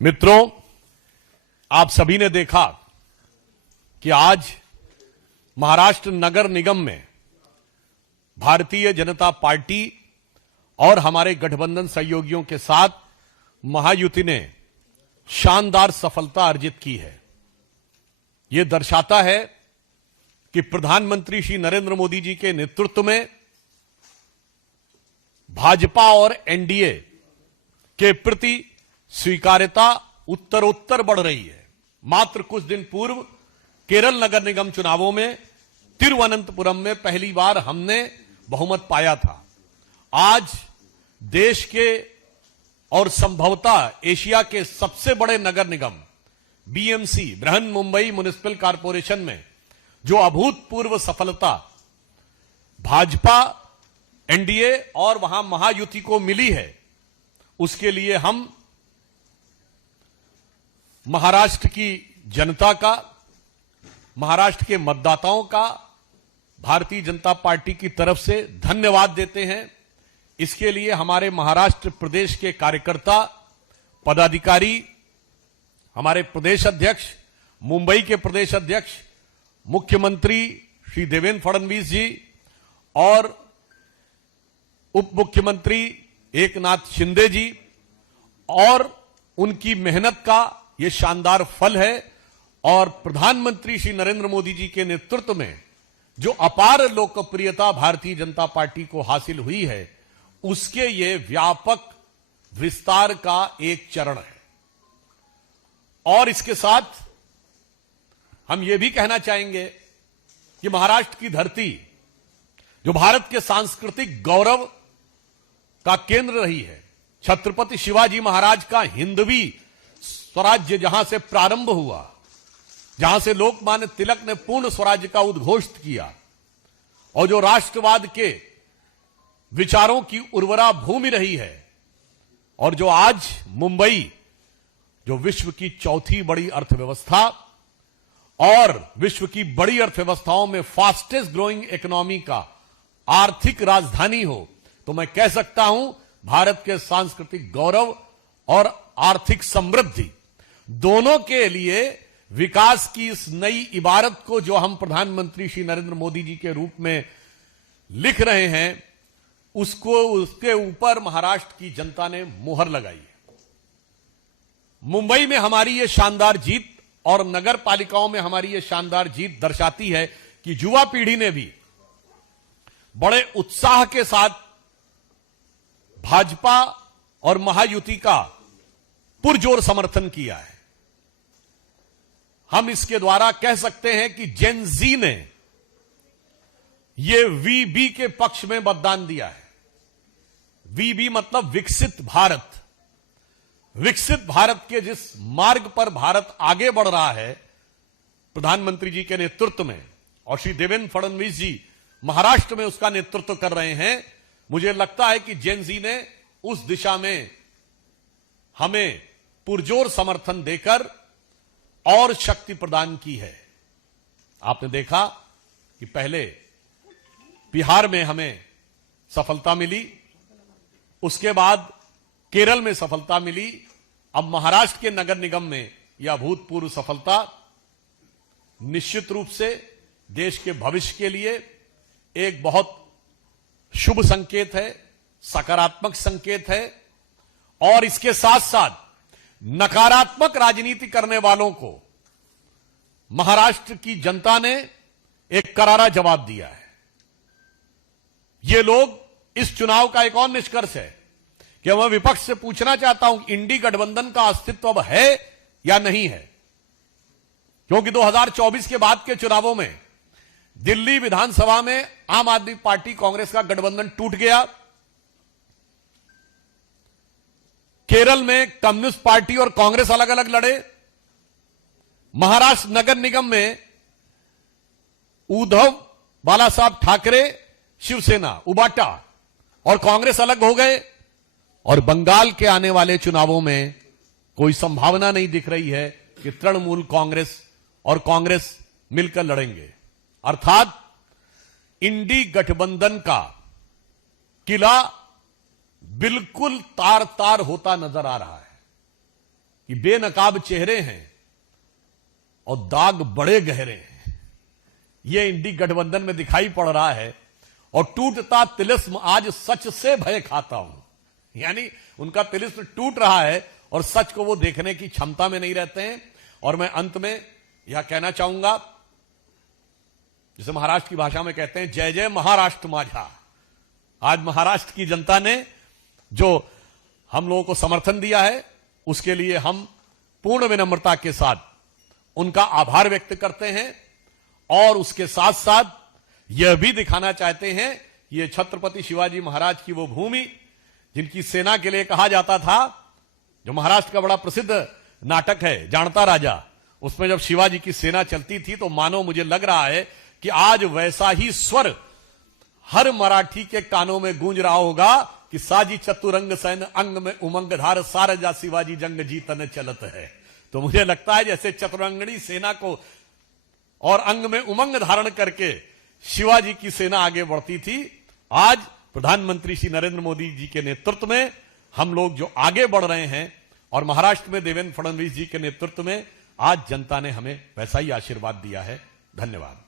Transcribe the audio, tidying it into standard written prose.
मित्रों, आप सभी ने देखा कि आज महाराष्ट्र नगर निगम में भारतीय जनता पार्टी और हमारे गठबंधन सहयोगियों के साथ महायुति ने शानदार सफलता अर्जित की है। यह दर्शाता है कि प्रधानमंत्री श्री नरेंद्र मोदी जी के नेतृत्व में भाजपा और एनडीए के प्रति स्वीकार्यता उत्तरोत्तर बढ़ रही है। मात्र कुछ दिन पूर्व केरल नगर निगम चुनावों में तिरुवनंतपुरम में पहली बार हमने बहुमत पाया था। आज देश के और संभवतः एशिया के सबसे बड़े नगर निगम BMC Brihan Mumbai municipal corporation में जो अभूतपूर्व सफलता भाजपा, एनडीए और वहां महायुति को मिली है, उसके लिए हम महाराष्ट्र की जनता का, महाराष्ट्र के मतदाताओं का भारतीय जनता पार्टी की तरफ से धन्यवाद देते हैं। इसके लिए हमारे महाराष्ट्र प्रदेश के कार्यकर्ता, पदाधिकारी, हमारे प्रदेश अध्यक्ष, मुंबई के प्रदेश अध्यक्ष, मुख्यमंत्री श्री देवेंद्र फडणवीस जी और उप मुख्यमंत्री एकनाथ शिंदे जी और उनकी मेहनत का यह शानदार फल है। और प्रधानमंत्री श्री नरेंद्र मोदी जी के नेतृत्व में जो अपार लोकप्रियता भारतीय जनता पार्टी को हासिल हुई है, उसके ये व्यापक विस्तार का एक चरण है। और इसके साथ हम ये भी कहना चाहेंगे कि महाराष्ट्र की धरती जो भारत के सांस्कृतिक गौरव का केंद्र रही है, छत्रपति शिवाजी महाराज का हिंदवी स्वराज्य जहां से प्रारंभ हुआ, जहां से लोकमान्य तिलक ने पूर्ण स्वराज्य का उद्घोष किया और जो राष्ट्रवाद के विचारों की उर्वरा भूमि रही है, और जो आज मुंबई जो विश्व की चौथी बड़ी अर्थव्यवस्था और विश्व की बड़ी अर्थव्यवस्थाओं में फास्टेस्ट ग्रोइंग इकोनॉमी का आर्थिक राजधानी हो, तो मैं कह सकता हूं भारत के सांस्कृतिक गौरव और आर्थिक समृद्धि दोनों के लिए विकास की इस नई इबारत को जो हम प्रधानमंत्री श्री नरेंद्र मोदी जी के रूप में लिख रहे हैं, उसके ऊपर महाराष्ट्र की जनता ने मुहर लगाई है। मुंबई में हमारी यह शानदार जीत और नगर पालिकाओं में हमारी यह शानदार जीत दर्शाती है कि युवा पीढ़ी ने भी बड़े उत्साह के साथ भाजपा और महायुति का पुरजोर समर्थन किया है। हम इसके द्वारा कह सकते हैं कि जेन जी ने यह वीबी के पक्ष में मतदान दिया है। वीबी मतलब विकसित भारत। विकसित भारत के जिस मार्ग पर भारत आगे बढ़ रहा है प्रधानमंत्री जी के नेतृत्व में, और श्री देवेंद्र फडणवीस जी महाराष्ट्र में उसका नेतृत्व कर रहे हैं, मुझे लगता है कि जेन जी ने उस दिशा में हमें पुरजोर समर्थन देकर और शक्ति प्रदान की है। आपने देखा कि पहले बिहार में हमें सफलता मिली, उसके बाद केरल में सफलता मिली, अब महाराष्ट्र के नगर निगम में यह अभूतपूर्व सफलता निश्चित रूप से देश के भविष्य के लिए एक बहुत शुभ संकेत है, सकारात्मक संकेत है। और इसके साथ साथ नकारात्मक राजनीति करने वालों को महाराष्ट्र की जनता ने एक करारा जवाब दिया है। ये लोग, इस चुनाव का एक और निष्कर्ष है कि मैं विपक्ष से पूछना चाहता हूं कि इंडी गठबंधन का अस्तित्व अब है या नहीं है, क्योंकि 2024 के बाद के चुनावों में दिल्ली विधानसभा में आम आदमी पार्टी कांग्रेस का गठबंधन टूट गया, केरल में कम्युनिस्ट पार्टी और कांग्रेस अलग अलग लड़े, महाराष्ट्र नगर निगम में उद्धव बाला साहब ठाकरे, शिवसेना, उबाटा और कांग्रेस अलग हो गए, और बंगाल के आने वाले चुनावों में कोई संभावना नहीं दिख रही है कि तृणमूल कांग्रेस और कांग्रेस मिलकर लड़ेंगे। अर्थात इंडी गठबंधन का किला बिल्कुल तार तार होता नजर आ रहा है। कि बेनकाब चेहरे हैं और दाग बड़े गहरे हैं। यह इंडी गठबंधन में दिखाई पड़ रहा है। और टूटता तिलिस्म आज सच से भय खाता हूं, यानी उनका तिलिस्म टूट रहा है और सच को वो देखने की क्षमता में नहीं रहते हैं। और मैं अंत में यह कहना चाहूंगा, जिसे महाराष्ट्र की भाषा में कहते हैं, जय जय महाराष्ट्र माझा। आज महाराष्ट्र की जनता ने जो हम लोगों को समर्थन दिया है, उसके लिए हम पूर्ण विनम्रता के साथ उनका आभार व्यक्त करते हैं। और उसके साथ साथ यह भी दिखाना चाहते हैं, ये छत्रपति शिवाजी महाराज की वो भूमि जिनकी सेना के लिए कहा जाता था, जो महाराष्ट्र का बड़ा प्रसिद्ध नाटक है जानता राजा, उसमें जब शिवाजी की सेना चलती थी तो मानो मुझे लग रहा है कि आज वैसा ही स्वर हर मराठी के कानों में गूंज रहा होगा कि साजी चतुरंग सैन अंग में उमंग धार सारजा शिवाजी जंग जीतन चलत है। तो मुझे लगता है जैसे चतुरंगणी सेना को और अंग में उमंग धारण करके शिवाजी की सेना आगे बढ़ती थी, आज प्रधानमंत्री श्री नरेंद्र मोदी जी के नेतृत्व में हम लोग जो आगे बढ़ रहे हैं और महाराष्ट्र में देवेंद्र फडणवीस जी के नेतृत्व में आज जनता ने हमें वैसा ही आशीर्वाद दिया है। धन्यवाद।